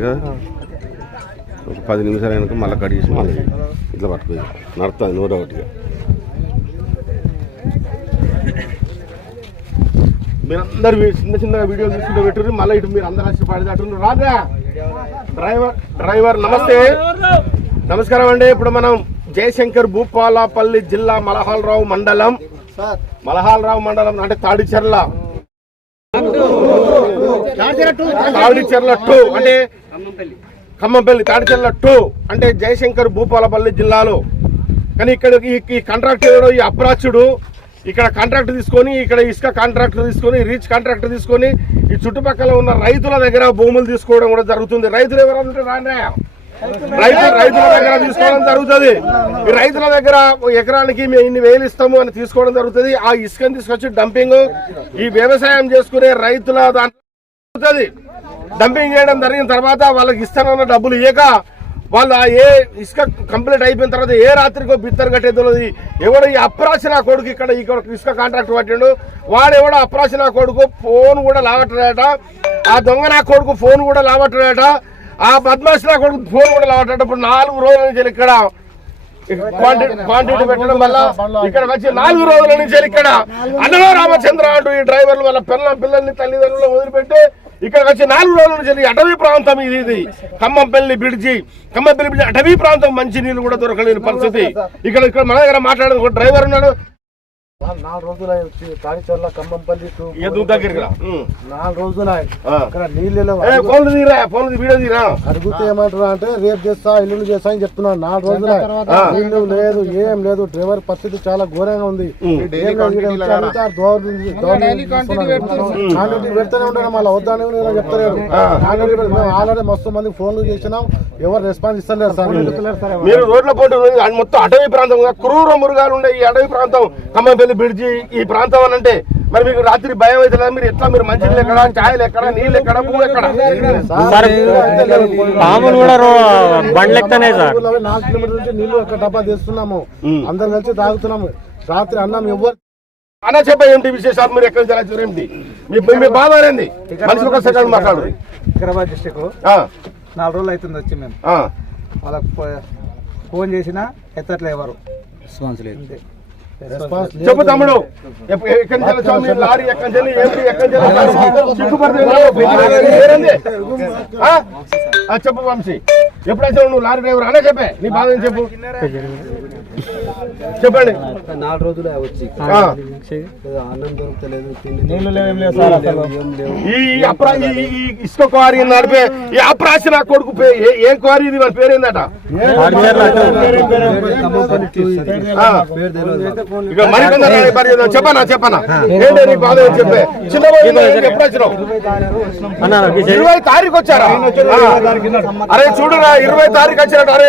కదా? ఒక పది నిమిషాలు అయినాక మళ్ళీ కడిగేసి మళ్ళీ ఇట్లా పట్టుకుంది నడుస్తుంది నూట ఒకటిగా మీరందరూ చిన్న చిన్న వీడియోలు తీసుకుంటూ పెట్టుర్రు మళ్ళీ ఇటు మీరు అందరూ వచ్చి రాదా డ్రైవర్ డ్రైవర్ నమస్తే. నమస్కారం అండి. ఇప్పుడు మనం జయశంకర్ భూపాలపల్లి జిల్లా మలహాలరావు మండలం. మలహాలరావు మండలం అంటే తాడిచెర్ల. తాడిచెర్ల టూ. అంటే ఖమ్మంపల్లి తాడిచెల్ల టూ అంటే జయశంకర్ భూపాలపల్లి జిల్లాలో. కానీ ఇక్కడ ఈ కాంట్రాక్ట్ ఎవడో ఈ అప్రాచుడు ఇక్కడ కాంట్రాక్ట్ తీసుకొని ఇక్కడ ఇసుక కాంట్రాక్ట్ తీసుకొని రీచ్ కాంట్రాక్ట్ తీసుకొని ఈ చుట్టుపక్కల ఉన్న రైతుల దగ్గర భూములు తీసుకోవడం కూడా జరుగుతుంది. రైతులు ఎవరంటే రానా. రైతు రైతుల దగ్గర తీసుకోవడం జరుగుతుంది. ఈ రైతుల దగ్గర ఎకరానికి మేము ఇన్ని వేలు ఇస్తాము అని తీసుకోవడం జరుగుతుంది. ఆ ఇసుకని తీసుకొచ్చి డంపింగ్ ఈ వ్యవసాయం చేసుకునే రైతుల దాంట్లో జరుగుతుంది. డంపింగ్ చేయడం జరిగిన తర్వాత వాళ్ళకి ఇస్తానన్న డబ్బులు ఇయ్యక వాళ్ళు ఏ ఇసుక కంప్లీట్ అయిపోయిన తర్వాత ఏ రాత్రికో బిత్తరు కట్టేది ఎవడు ఈ అప్రాసిన కొడుకు ఇక్కడ ఇక్కడ ఇసుక కాంట్రాక్ట్ పట్టిండు వాడు ఎవడో అప్రాసిన కొడుకు ఫోన్ కూడా లావట్లేట ఆ దొంగ నా కొడుకు ఫోన్ కూడా లావట్లేట ఆ బద్మాష్ నా కొడుకు ఫోన్ కూడా లావట్లేట ఇప్పుడు నాలుగు రోజుల నుంచి ఇక్కడ క్వాంటిటీ క్వాంటిటీ పెట్టడం వల్ల ఇక్కడ వచ్చి నాలుగు రోజుల నుంచి ఇక్కడ అన్నలో రామచంద్ర అంటూ ఈ డ్రైవర్లు వాళ్ళ పిల్లల పిల్లల్ని తల్లిదండ్రులు వదిలిపెట్టి ఇక్కడ వచ్చి నాలుగు రోజుల నుంచి అటవీ ప్రాంతం ఇది ఇది. ఖమ్మంపల్లి బ్రిడ్జి. కమ్మంపల్లి బ్రిడ్జి అటవీ ప్రాంతం మంచి నీళ్ళు కూడా దొరకలేని పరిస్థితి. ఇక్కడ ఇక్కడ మన దగ్గర మాట్లాడేది ఒక డ్రైవర్ ఉన్నాడు. నాలుగు రోజులు వచ్చి తాడిచర్ల దగ్గరికి. ఉం. నాలుగు రోజులు. ఆ. ఇక్కడ నీళ్ళు లేవు. ఏ, ఫోన్లు తీరా ఫోన్లు వీడియో తీరా? అడిగితే ఏమంటారు అంటే రేపు చేస్తా ఇల్లు చేస్తా అని చెప్తున్నాను నాలుగు రోజులు. నీళ్ళు లేదు ఏం లేదు. డ్రైవర్ పరిస్థితి చాలా ఘోరంగా ఉంది. పెడతానే ఉంటాడు మళ్ళీ వద్దానే నేను చెప్తలేరు. మేము ఆల్రెడీ మస్తు మంది ఫోన్లు చేసినాం. ఎవరు రెస్పాన్స్ ఇస్తలేరు సార్. మీరు రోడ్ల పోటీ మొత్తం అటవీ ప్రాంతం. క్రూర మృగాలు ఉండే ఈ అటవీ ప్రాంతం బ్రిడ్జి ఈ ప్రాంతం అని అంటే మరి మీకు రాత్రి భయం అయితే? మీరు ఎట్లా మీరు మంచినీళ్ళు ఎక్కడ ఛాయలు ఎక్కడ నీళ్ళు ఎక్కడ పువ్వు ఎక్కడ? సార్ పాములు కూడా బండ్లు ఎక్కుతున్నాయి సార్. నాలుగు కిలోమీటర్ల నుంచి నీళ్ళు ఒక డబ్బా తీస్తున్నాము. అందరం కలిసి తాగుతున్నాము. రాత్రి అన్నం ఎవరు అన్న చెప్పే ఏంటి విశేషాలు? మీరు ఎక్కడ నుంచి ఏంటి? మీ మీ బాధ ఏంది? మనిషి ఒక సెకండ్ మాట్లాడు. వికారాబాద్ డిస్టిక్ ఆ, నాలుగు రోజులు అవుతుంది వచ్చి మేము. ఆ. వాళ్ళకి ఫోన్ చేసినా ఎత్తట్లే ఎవరు. అంతే. రెస్పాన్స్ లేదు. చెప్పు తమ్ముడు ఎక్కడి నుంచి వచ్చావు? మీ లారీ ఎక్కడి నుంచి వెళ్ళి, ఏంటి ఎక్కడి నుంచి వెళ్ళి? సిగ్గుపడుతుంది. పేరేంది? ఆ? ఆ, చెప్పు వంశీ ఎప్పుడైతే నువ్వు లారీ డ్రైవర్ అనే చెప్పే నీ బాధ చెప్పు చెప్పండి. నాలుగు రోజులు వచ్చి ఆ. అన్నం దొరకలేదు నీళ్ళు లేవు ఏం లేవు సార్ అసలు. ఈ ఇసుక క్వారీ నడిపే ఈ అప్రాసి నా కొడుకు పే- ఏ- క్వారీ ఇది? మన పేరేందట? మరికొందరు. చెప్పనా చెప్పనా? ఏంటి నీ బాధ చెప్పే? చిన్న ఎప్పుడు వచ్చినావు ఇరవై తారీఖు వచ్చారా. అరే చూడురా ఇరవై తారీఖు వచ్చినట్టు అరే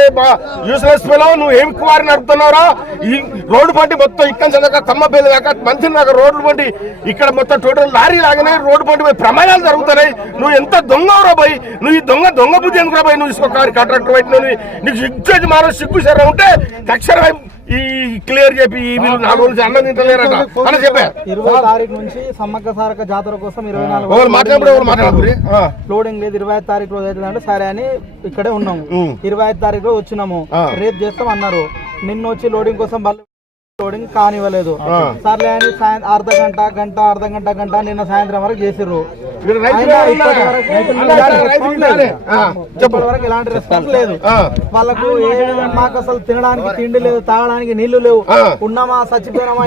యూస్లెస్ పిల్లలు నువ్వు ఏం కుమారి నడుపుతున్నావురా ఈ రోడ్డు పంటి మొత్తం ఇక్కడ చదక తమ్మపల్లి దాకా మంచి దాకా రోడ్లు పంటి ఇక్కడ మొత్తం టోటల్ లారీ లాగానే రోడ్డు పంటి పోయి ప్రమాదాలు జరుగుతున్నాయి. నువ్వు ఎంత దొంగవరా పోయి నువ్వు ఈ దొంగ దొంగ బుద్ధి ఎందుకురా పోయి నువ్వు ఇసుకో కారు కాంట్రాక్టర్ పెట్టిన నీకు సిగ్గు మానవ సిగ్గు సరే ఉంటే తక్షణమే ఈ క్లియర్ చెప్పి ఈ వీళ్ళు నాలుగు రోజులు అన్నం తింటలేరట. అని చెప్పా. ఇరవై తారీఖు నుంచి సమ్మక్క సారక జాతర కోసం ఇరవై నాలుగు లోడింగ్ లేదు ఇరవై ఐదు తారీఖు రోజు అంటే సరే అని ఇక్కడే ఉన్నాము. ఇరవై ఐదు తారీఖు రోజు వచ్చినాము. రేపు చేస్తాం అన్నారు. నిన్న వచ్చి లోడింగ్ కోసం వాళ్ళు లోడింగ్ కానివ్వలేదు. సర్లే అని సాయం- అర్ధ గంట గంట అర్ధ గంట గంట నిన్న సాయంత్రం వరకు చేసిర్రు. ఇప్పటి? వరకు ఎలాంటి రెస్పాన్స్? లేదు. వాళ్ళకు మాకు అసలు తినడానికి తిండి లేదు తాగడానికి నీళ్ళు లేవు. ఉన్నామా? చచ్చిపోయినామా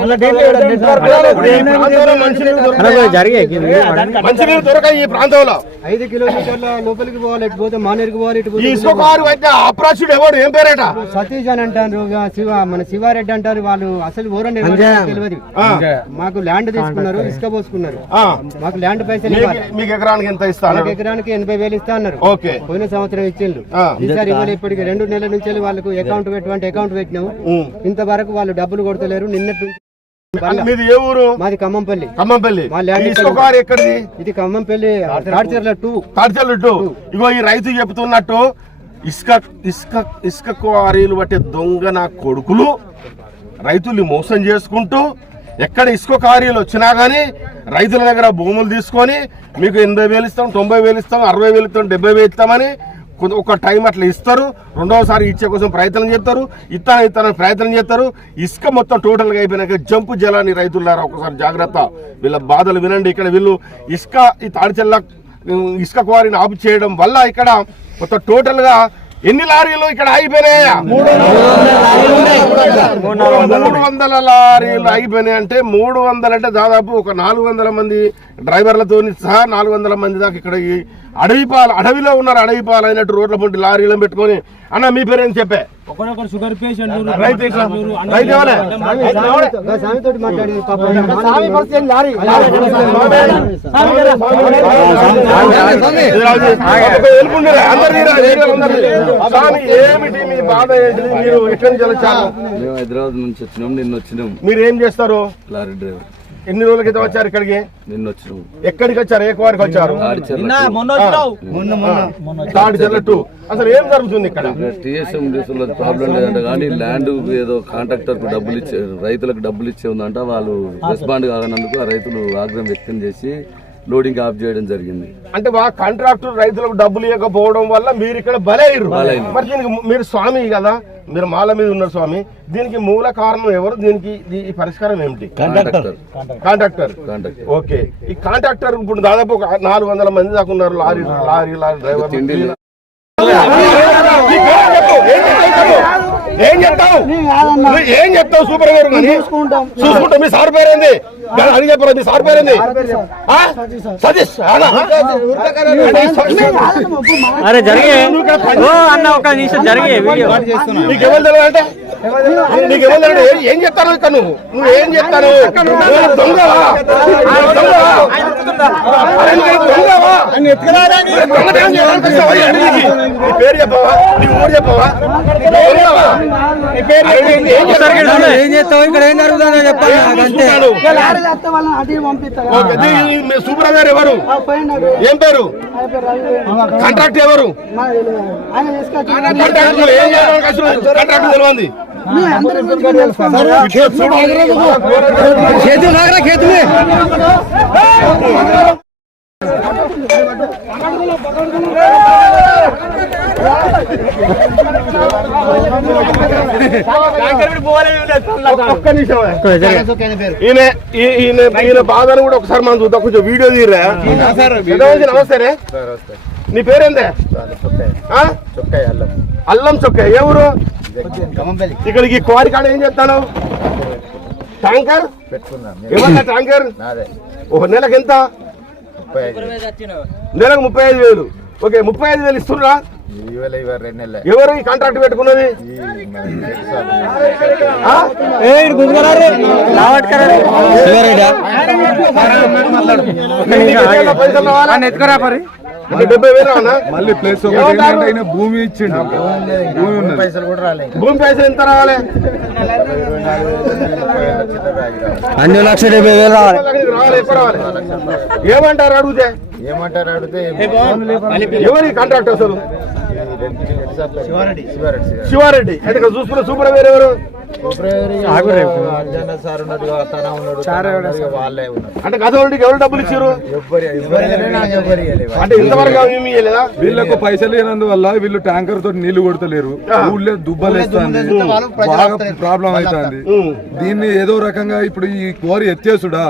ఐదు కిలోమీటర్ల లోపలికి పోవాలి ఇటు పోతే మానేరుకు పోవాలి ఇటు పోతే ఇసుక కారు వైద్య అప్రాచుడు ఎవడు ఏం పేరేట? సతీష్ అని అంటారు శివ మన శివారెడ్డి అంటారు వాళ్ళు. అసలు ఊరండి తెలియదు. మాకు ల్యాండ్ తీసుకున్నారు ఇసుక పోసుకున్నారు. ఆ. మాకు ల్యాండ్ పైసలు మీకు- ఎకరానికి ఎంత ఇస్తాను ఒక ఎకరానికి ఎనభై వేలు ఇస్తా అన్నారు. ఓకే. పోయిన సంవత్సరం ఇచ్చిండు ఆ. ఈసారి ఇవ్వాలి ఇప్పటికి రెండు నెలల నుంచి వెళ్ళి వాళ్ళకు అకౌంట్ పెట్టుకుంటే అకౌంట్ పెట్టినాము. ఇంతవరకు వాళ్ళు డబ్బులు కొడతలేరు. నిన్నటి మీది ఏ ఊరు? మాది ఖమ్మంపల్లి. ఖమ్మంపల్లి. ఎక్కడిది? ఇది ఖమ్మంపల్లి తాడిచెర్ల టూ తాడిచెల్లు ఇటు ఇగో ఈ రైతు చెప్తున్నట్టు ఇసుక ఇసుక ఇసుక క్వారీలు బట్టే దొంగ నా కొడుకులు. రైతుల్ని మోసం చేసుకుంటూ ఎక్కడ ఇసుక కార్యాలు వచ్చినా కానీ రైతుల దగ్గర భూములు తీసుకొని మీకు ఎనభై వేలు ఇస్తాం తొంభై వేలు ఇస్తాం అరవై వేలు ఇస్తాం డెబ్బై వేలు ఇస్తామని కొంత ఒక టైం అట్లా ఇస్తారు. రెండవసారి ఇచ్చే కోసం ప్రయత్నం చేస్తారు. ఇస్తాను ఇస్తానని ప్రయత్నం చేస్తారు. ఇసుక మొత్తం టోటల్గా అయిపోయినాక జంపు జలాన్ని రైతులారా ఒకసారి జాగ్రత్త. వీళ్ళ బాధలు వినండి. ఇక్కడ వీళ్ళు ఇసుక ఈ తాడిచెల్ల ఇసుక క్వారీని ఆపు చేయడం వల్ల ఇక్కడ మొత్తం టోటల్గా ఎన్ని లారీలు ఇక్కడ ఆగిపోయినాయా? మూడు వందల లారీలు ఆగిపోయినాయి అంటే మూడు వందలు అంటే దాదాపు ఒక నాలుగు వందల మంది డ్రైవర్లతో సహా నాలుగు వందల మంది దాకా ఇక్కడ అడవి పాలు అడవిలో ఉన్నారు అడవి పాలు అయినట్టు రోడ్ల పొంటి లారీలను పెట్టుకొని. అన్న మీ పేరు చెప్పే? చెప్పే షుగర్ పేషెంట్ మేము హైదరాబాద్ నుంచి వచ్చినాం నిన్న వచ్చినాం మీరు ఏం చేస్తారు లారీ డ్రైవర్ ఎన్ని రోజుల క్రితం వచ్చారు ఇక్కడికి? నిన్న వచ్చినాం ఎక్కడికి వచ్చారు ఏ కువారికి వచ్చారు చెల్లట్టు అసలు ఏం జరుగుతుంది ఇక్కడ? టీఎస్ఎం ప్రాబ్లం లేదంట కానీ ల్యాండ్ ఏదో కాంట్రాక్టర్కు డబ్బులు ఇచ్చే రైతులకు డబ్బులు ఇచ్చే ఉందంట. వాళ్ళు రెస్పాండ్ కాగనందుకు ఆ రైతులు ఆగ్రహం వ్యక్తం చేసి లోడింగ్ ఆఫ్ చేయడం జరిగింది. అంటే వా కాంట్రాక్టర్ రైతులకు డబ్బులు ఇవ్వకపోవడం వల్ల మీరు ఇక్కడ బలయ్యారు బలయ్యారు. మరి దీనికి మీరు స్వామి కదా మీరు మాల మీద ఉన్నారు స్వామి దీనికి మూల కారణం ఎవరు? దీనికి ఈ- పరిష్కారం ఏమిటి? కాంట్రాక్టర్. కాంట్రాక్టర్. కాంట్రాక్టర్. ఓకే. ఈ కాంట్రాక్టర్ ఇప్పుడు దాదాపు ఒక నాలుగు వందల మంది దాకా ఉన్నారు లారీ లారీ లారీ డ్రైవర్. ఏం చెప్తావు? ఏం చెప్తావు సూపర్ గారు చూసుకుంటాం. మీ సార్ పేరేంది? అడిగి చెప్పరా మీ సార్ పేరేంది? సతీష్ అరే జరిగే. ఓ అన్న ఒక నిమిషం జరిగే వీడియో. నీకు ఎవరు తెలియదు అంటే నీకు ఎవరు తెలియదు ఏం- చెప్తాను ఇక్కడ నువ్వు? నువ్వు ఏం చెప్తాను దొంగవా? దొంగవా? పేరు చెప్పవా? నీ ఊరు చెప్పవా? ఏం చేస్తావు ఇక్కడ ఏం జరుగుతుందో చెప్పాలి సూపర్ గారు ఎవరు ఏం పేరు కాంట్రాక్ట్ ఎవరు కాంట్రాక్ట్ తెలియంది చేతులు కాకరా చేతులే ఈయన ఈయన ఈయన బాధను కూడా ఒకసారి మనం చూద్దాం. కొంచెం వీడియో తీరా నమస్తే. నీ పేరేందే? అల్లం చొక్క. ఏ ఊరు? ఇక్కడికి క్వారీ కాడ ఏం చెప్తాను ట్యాంకర్? ఏమన్నా ట్యాంకర్? ఒక నెలకు ఎంత నెలకు ముప్పై ఐదు వేలు. ఓకే ముప్పై ఐదు వేలు ఇస్తున్నా ఎవరు ఈ కాంట్రాక్ట్ పెట్టుకున్నది? పైసలు మళ్ళీ ప్లేస్ ఒకటి భూమి ఇచ్చిండు. భూమి ఉన్నది. భూమి పైసలు ఎంత రావాలి? అన్ని లక్ష డెబ్బై వేలు రావాలి. రావాలి ఎక్కువ రావాలి. ఏమంటారు అడిగితే? ఏమంటారు అడిగితే ఎవరి కాంట్రాక్ట్ అసలు? శివారెడ్డి. అంటే ఇక్కడ చూసుకున్న సూపర్ వేరు ఎవరు? అంజన్న సార్ ఉన్నాడు తన ఉన్నాడు వాళ్ళే ఉన్నారు. అంటే గత వాళ్ళకి ఎవరు డబ్బులు ఇచ్చారు? అంటే ఇంతవరకు ఏమి ఇవ్వలేదా? వీళ్ళకు పైసలు లేనందువల్ల వీళ్ళు ట్యాంకర్ తోటి నీళ్ళు కొడతలేరు. ఊళ్ళో దుబ్బలేస్తుంది. బాగా ప్రాబ్లం అవుతుంది దీన్ని ఏదో రకంగా ఇప్పుడు ఈ కోరి ఎత్తేసుడా?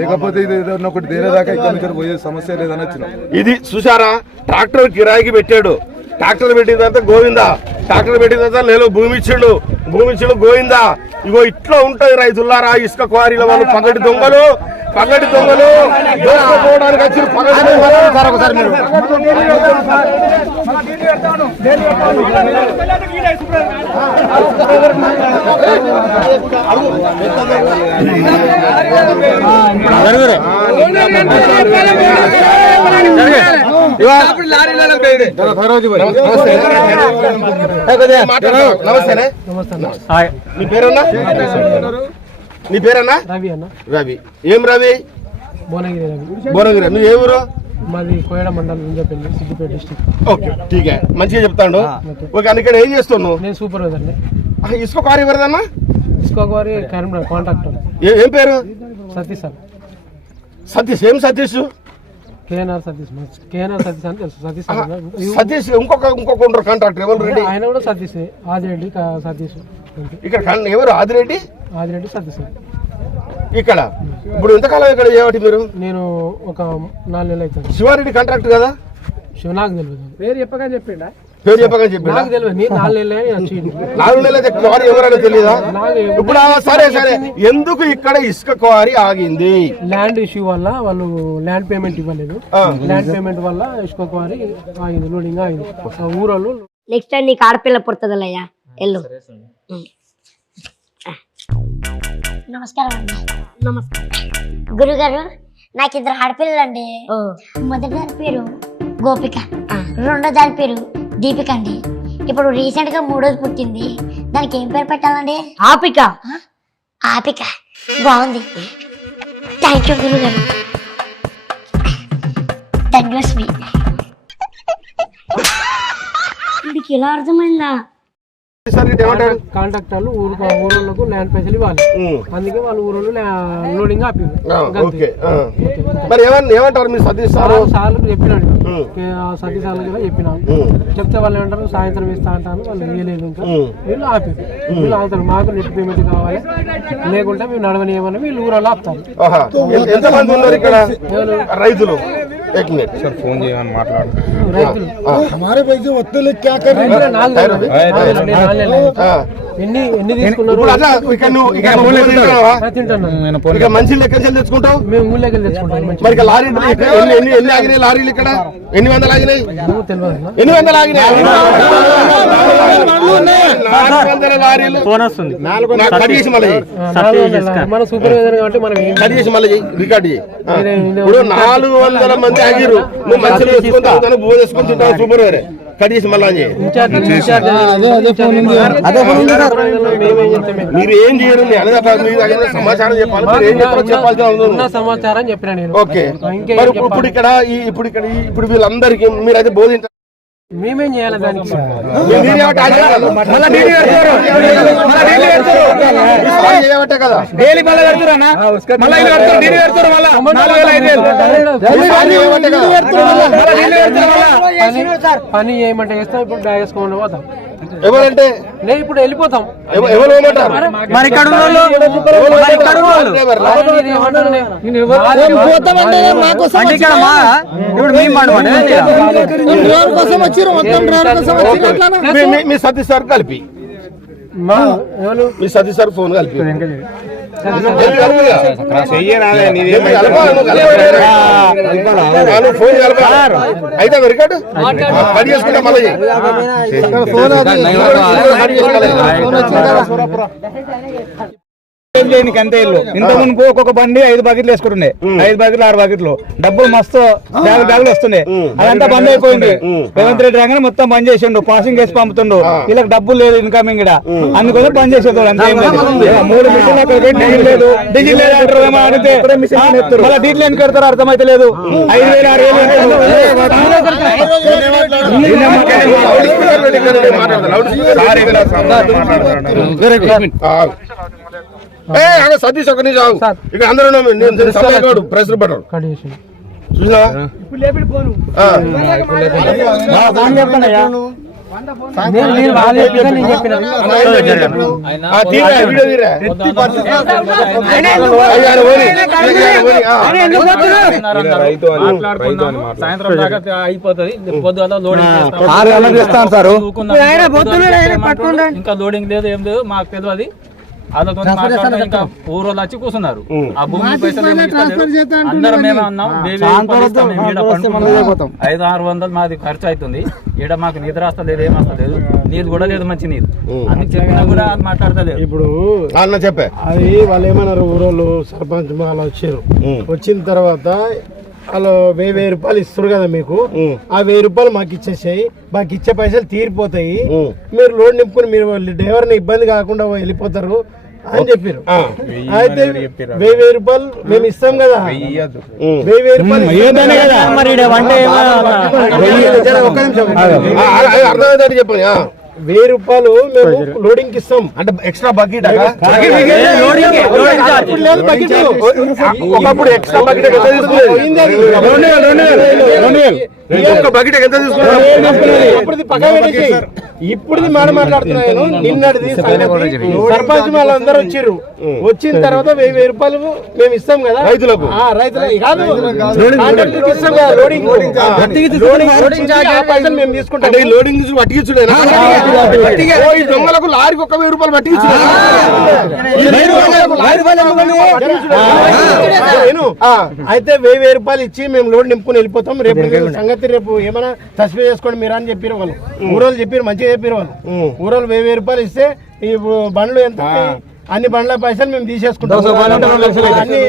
లేకపోతే ఇది ఏదైనా ఒకటి దేనే దాకా ఇక్కడ పోయే సమస్య లేదని వచ్చినాం ఇది చూసారా ట్రాక్టర్ కిరాయికి పెట్టాడు. ట్రాక్టర్ పెట్టిన తర్వాత గోవిందా ట్రాక్టర్ పెట్టిన తర్వాత నేను భూమి ఇచ్చిండు భూమి ఇచ్చిండు గోవిందా ఇగో ఇట్లా ఉంటది రైతులారా ఇసుక క్వారీల వాళ్ళు పగటి దొంగలు పగటి దొంగలు దోసుకోవడానికి వచ్చి పగటి దొంగలు సార్ ఒకసారి మీరు హాయ్ నీ పేరన్నా నీ పేరన్నా రవి అన్న రవి ఏం రవి భువనగిరి రవి భువనగిరి నువ్వు ఏ ఊరు మాది కోయడ మండలం ఇంజపల్లి సిద్దిపేట డిస్టిక్ ఓకే ఠీకే మంచిగా చెప్తాడు ఓకే అన్న ఇక్కడ ఏం చేస్తున్నావు నేను సూపర్వైజర్ అండి ఆ, ఇసుక కారు ఎవరిదన్నా తీసుకోవాలి కరీంనగర్ కాంట్రాక్టర్ ఏ- ఏం పేరు సతీష్ సార్ సతీష్ ఏం సతీష్ కేఎన్ఆర్ సతీష్ కేఎన్ఆర్ సతీష్ అని తెలుసు. సతీష్. సతీష్ ఇంకొక ఇంకొక ఉండరు కాంట్రాక్టర్ ఎవరు రెడ్డి? ఆయన కూడా సతీష్ ఆదిరెడ్డి సతీష్. ఇక్కడ ఎవరు? ఆదిరెడ్డి? ఆదిరెడ్డి సతీష్. ఇక్కడ? ఇప్పుడు ఇంతకాలం ఇక్కడ చేయబట్టి మీరు? నేను ఒక నాలుగు నెలలు అవుతుంది. శివారెడ్డి కాంట్రాక్ట్ కదా? శివ నాకు తెలియదు. పేరు చెప్పగా చెప్పిండా? పేరు చెప్పకని చెప్పి నాకు తెలియదు. నాలుగు నెలలు క్వారీ ఎవరైనా తెలియదా ఇప్పుడు ఆ సరే సరే. ఎందుకు ఇక్కడ ఇసుక క్వారీ ఆగింది? ల్యాండ్ ఇష్యూ వల్ల వాళ్ళు ల్యాండ్ పేమెంట్ ఇవ్వలేదు. ల్యాండ్ పేమెంట్ వల్ల ఇసుక క్వారీ ఆగింది లోడింగ్ ఆగింది. ఊరోళ్ళు నెక్స్ట్ టైం నీకు ఆడపిల్ల పుడుతుందిలయ్యా. ఎల్లు నమస్కారం అండి. నమస్కారం. గురుగారు నాకు ఇద్దరు ఆడపిల్లలు అండి మొదటి దాని పేరు గోపిక. రెండో దాని పేరు దీపిక అండి. ఇప్పుడు రీసెంట్గా మూడోది పుట్టింది. దానికి ఏం పేరు పెట్టాలండి? ఆపిక. ఆపిక. బాగుంది. థ్యాంక్ యూ గురుగారు. ధన్యస్మి వీడికి ఎలా అర్థమైందా? సార్ ఇటు ఏమంటారు కాంట్రాక్టర్లు ఊరు ఊరోళ్ళకు ల్యాండ్ పైసలు ఇవ్వాలి. అందుకే వాళ్ళు ఊరోళ్ళు ల్యా- లోడింగ్ ఆపారు. ఆ, ఓకే ఆ. మరి ఏమన్నా ఏమంటారు మీరు సతీష్ సార్? సార్ సార్లకు చెప్పినాడు. ఉమ్. కే- ఆ సతీ సార్లు కూడా చెప్పినాను. చెప్తే వాళ్ళు ఏమంటారు? సాయంత్రం ఇస్తా అంటాను వాళ్ళు ఇవ్వలేదు ఇంకా. వీళ్ళు ఆపారు. వీళ్ళు ఆగుతారు. మాకు నెట్ పేమెంట్ కావాలి. లేకుంటే మేము నడవనియమని వీళ్ళు ఊరోళ్ళు ఆపుతారు. ఎంతమంది ఉన్నారు ఇక్కడ? రైతులు. ఏక్ మినిట్ రైతులు నాకు తెలియదు. నాకు తెలియదు. నేను నాలుగేళ్ళు. ఆ. ఎన్ని ఎన్ని తీసుకున్నారు ఇప్పుడు అట్లా ఇక్కడ నుంచి తెచ్చుకుంటావు? మేము తెచ్చుకుంటాం. మంచి మరి లారీ ఎన్ని ఎన్ని ఎన్ని ఆగినాయి లారీలు ఇక్కడ? ఎన్ని వందలు ఆగినాయి. ఎన్ని వందలు ఆగినాయి? లారీలు. ఫోన్ వస్తుంది. కట్ చేసి మళ్ళీ. మన సూపర్వైజర్ కాబట్టి మనం ఏం కట్ చేసి మళ్ళీ చెయ్యి. రికార్డ్ చేయి ఆ. ఇప్పుడు నాలుగు వందల మంది ఆగిరు నువ్వు మనుషులు తెచ్చుకొని తాగుతాను భూ తెచ్చుకొని తింటావు సూపర్ చేసి మళ్ళీ మీరు ఏం చేయరు సమాచారం చెప్పాలి చెప్పాల్సిన. సమాచారం చెప్పిన నేను ఓకే మరి ఇప్పుడు- ఇక్కడ ఇప్పుడు ఇక్కడ ఇప్పుడు వీళ్ళందరికీ మీరైతే బోధించారు మేమేం చేయాలి దానికి? మళ్ళా పని- పని చేయమంటే చేస్తాం ఇప్పుడు డ్రా చేసుకోండి పోతాం. ఎవరంటే? లే ఇప్పుడు వెళ్ళిపోతాం. ఎవరు మరి ఇక్కడ? నేను నేను- నేను మా సతీష్ సార్ కలిపి. మీ సతీష్ సార్ ఫోన్ కలిపి. ఫోన్. అయితే రికార్డు కట్ చేసుకుంటా మళ్ళీ. ఫోన్ ఏం చేయనికి అంతే ఇల్లు ఇంత మునుపు ఒక్కొక్క బండి ఐదు బకెట్లు వేసుకుంటుండే ఐదు బకెట్లు ఆరు బకెట్లు డబ్బులు మస్తు బ్యాగ్ బ్యాగులు వస్తుండే అదంతా బంద్ అయిపోయింది రేవంత్ రెడ్డి రాగానే మొత్తం బంద్ చేసిండు పాసింగ్ వేసి పంపుతుండు వీళ్ళకి డబ్బులు లేదు ఇన్కమింగ్ ఇక్కడ అందుకోసం బంద్ అంతే. ఏ, మూడు మిషన్లు అక్కడ పెట్టి డీజిల్ లేదు డీజిల్ లేదు అంటారు అడిగితే మళ్ళీ డీజిల్ ఎందుకు పెడతారు అర్థమైతే లేదు ఐదు వేలు ఆరు వేలు సతీష్ ఒక నిమిషం. ఇక్కడ అందరూ. నేను ప్రెస్ దాకా అయిపోతుంది. ఇంకా లోడింగ్ లేదు ఏం లేదు. మాకు తెలియదు వాళ్ళతో మాట్లాడడం ఇంకా ఊరోళ్ళు వచ్చి కూర్చున్నారు. ఆ భూమి పైసలు. అందరం మేము అన్నాం. ఐదు ఆరు వందలు మాది ఖర్చు అవుతుంది ఈడ మాకు నిద్ర వస్తలేదు ఏం వస్తలేదు. నీళ్ళు కూడా లేదు మంచి నీళ్ళు. అందుకు చెప్పినా కూడా మాట్లాడతలేదు. ఇప్పుడు చెప్పే. అది వాళ్ళు ఏమన్నారు ఊరోళ్ళు సర్పంచ్ వాళ్ళు వచ్చారు. వచ్చిన తర్వాత వాళ్ళు వెయ్యి వెయ్యి రూపాయలు ఇస్తారు కదా మీకు. ఆ వెయ్యి రూపాయలు మాకు ఇచ్చేసాయి. మాకు ఇచ్చే పైసలు తీరిపోతాయి. మీరు లోడ్ నింపుకుని మీరు డ్రైవర్ని ఇబ్బంది కాకుండా వెళ్ళిపోతారు. అని చెప్పారు. అయితే వెయ్యి వెయ్యి రూపాయలు మేము ఇస్తాం కదా. వెయ్యి వెయ్యి రూపాయలు ఒక్క నిమిషం. అర్థమవుతాడు చెప్పండి. వెయ్యి రూపాయలు మేము లోడింగ్కి ఇస్తాం. అంటే ఎక్స్ట్రా బకెట్ ఇప్పుడు ఒకప్పుడు ఎక్స్ట్రా బకెట్ ఎంత పెట్టేసి. ఇప్పుడుది మాట మాట్లాడుతున్నాను నిన్నటిది. సర్పంచ్ వాళ్ళందరూ వచ్చిర్రు. వచ్చిన తర్వాత వెయ్యి వెయ్యి రూపాయలు మేము ఇస్తాం కదా. రైతులకు? రైతులకు. కాదు. ఇస్తాం కదా లోడింగ్ లోడింగ్ మేము తీసుకుంటాం లోడింగ్ ఈ దొంగలకు లారీకి ఒక వెయ్యి రూపాయలు పట్టించుడే నేను అయితే వెయ్యి వెయ్యి రూపాయలు ఇచ్చి మేము లోడ్ నింపుకొని వెళ్ళిపోతాం. రేపు సంగతి రేపు ఏమైనా సస్పెండ్ చేసుకోండి మీరు అని చెప్పారు వాళ్ళు. ఊరోళ్ళు చెప్పారు మంచిగా చెప్పారు వాళ్ళు. ఊరోళ్ళు వెయ్యి వెయ్యి రూపాయలు ఇస్తే ఈ బండ్లు ఎంత అన్ని బండ్ల పైసలు మేము తీసేసుకుంటాం. అన్ని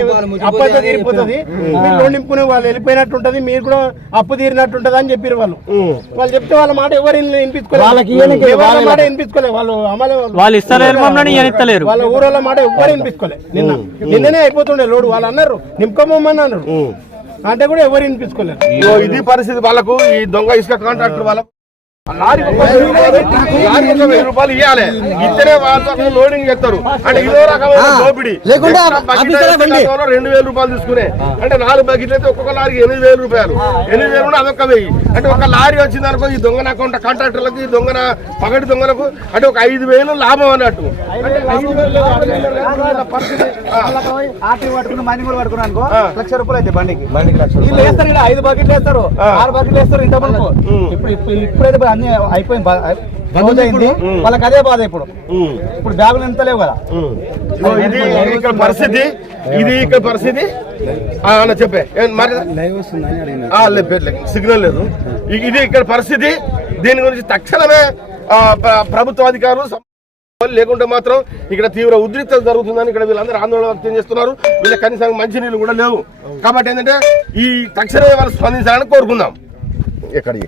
అప్పు అయితే తీరిపోతుంది. మీరు లోన్ నింపుకునే వాళ్ళు వెళ్ళిపోయినట్టు ఉంటది మీరు కూడా అప్పు తీరినట్టు ఉంటది అని చెప్పారు వాళ్ళు. వాళ్ళు చెప్తే వాళ్ళ మాట ఎవరు వినిపించుకోలేదు ఎవరి మాట వినిపించుకోలేదు వాళ్ళు అమలు వాళ్ళు ఇస్తలేరు మమ్మల్ని ఈయన ఇస్తలేరు. వాళ్ళ ఊరోళ్ళ మాట ఎవ్వరు వినిపించుకోలే నిన్న. నిన్ననే అయిపోతుండే లోడు. వాళ్ళు అన్నారు నింపుకోమని అన్నారు. అంటే కూడా ఎవరు వినిపించుకోలేదు ఇది పరిస్థితి వాళ్ళకు ఈ దొంగ ఇసుక కాంట్రాక్టర్ వాళ్ళకు. రూపాయలు, ఇవ్వాలి ఇస్తేనే వాళ్ళు లోడింగ్ చేస్తారు. అంటే ఇదో రకమైన దోపిడీ. రెండు. వేల రూపాయలు తీసుకునే. అంటే నాలుగు బకెట్లు అయితే ఒక్కొక్క లారీకి ఎనిమిది వేల రూపాయలు. ఎనిమిది వేలు కూడా అదొక వెయ్యి. అంటే ఒక లారీ వచ్చింది అనుకో ఈ దొంగన అకౌంట్ కాంట్రాక్టర్లకు ఈ దొంగన పగటి దొంగలకు అంటే ఒక ఐదు వేలు లాభం అన్నట్టు. లక్ష రూపాయలు అయితే బండికి. ఐదు బకెట్లు వేస్తారు ఆరు బకెట్లు వేస్తారు ఇంత ఇప్పుడు ఇప్పుడైతే అన్ని అయిపోయింది రోజు అయింది వాళ్ళకి అదే బాధ ఇప్పుడు. ఇప్పుడు బ్యాగులు ఎంత లేవు కదా? ఇక్కడ పరిస్థితి. ఇది ఇక్కడ పరిస్థితి. అన్న చెప్పే. సిగ్నల్ లేదు. ఇది ఇక్కడ పరిస్థితి. దీని గురించి తక్షణమే ప్రభుత్వ అధికారులు లేకుంటే మాత్రం ఇక్కడ తీవ్ర ఉద్రిక్తత జరుగుతుందని ఇక్కడ వీళ్ళందరూ ఆందోళన వ్యక్తం చేస్తున్నారు. వీళ్ళ కనీసం మంచినీళ్ళు కూడా లేవు. కాబట్టి ఏంటంటే ఈ తక్షణమే వాళ్ళు స్పందించాలని కోరుకుందాం. ఎక్కడికి?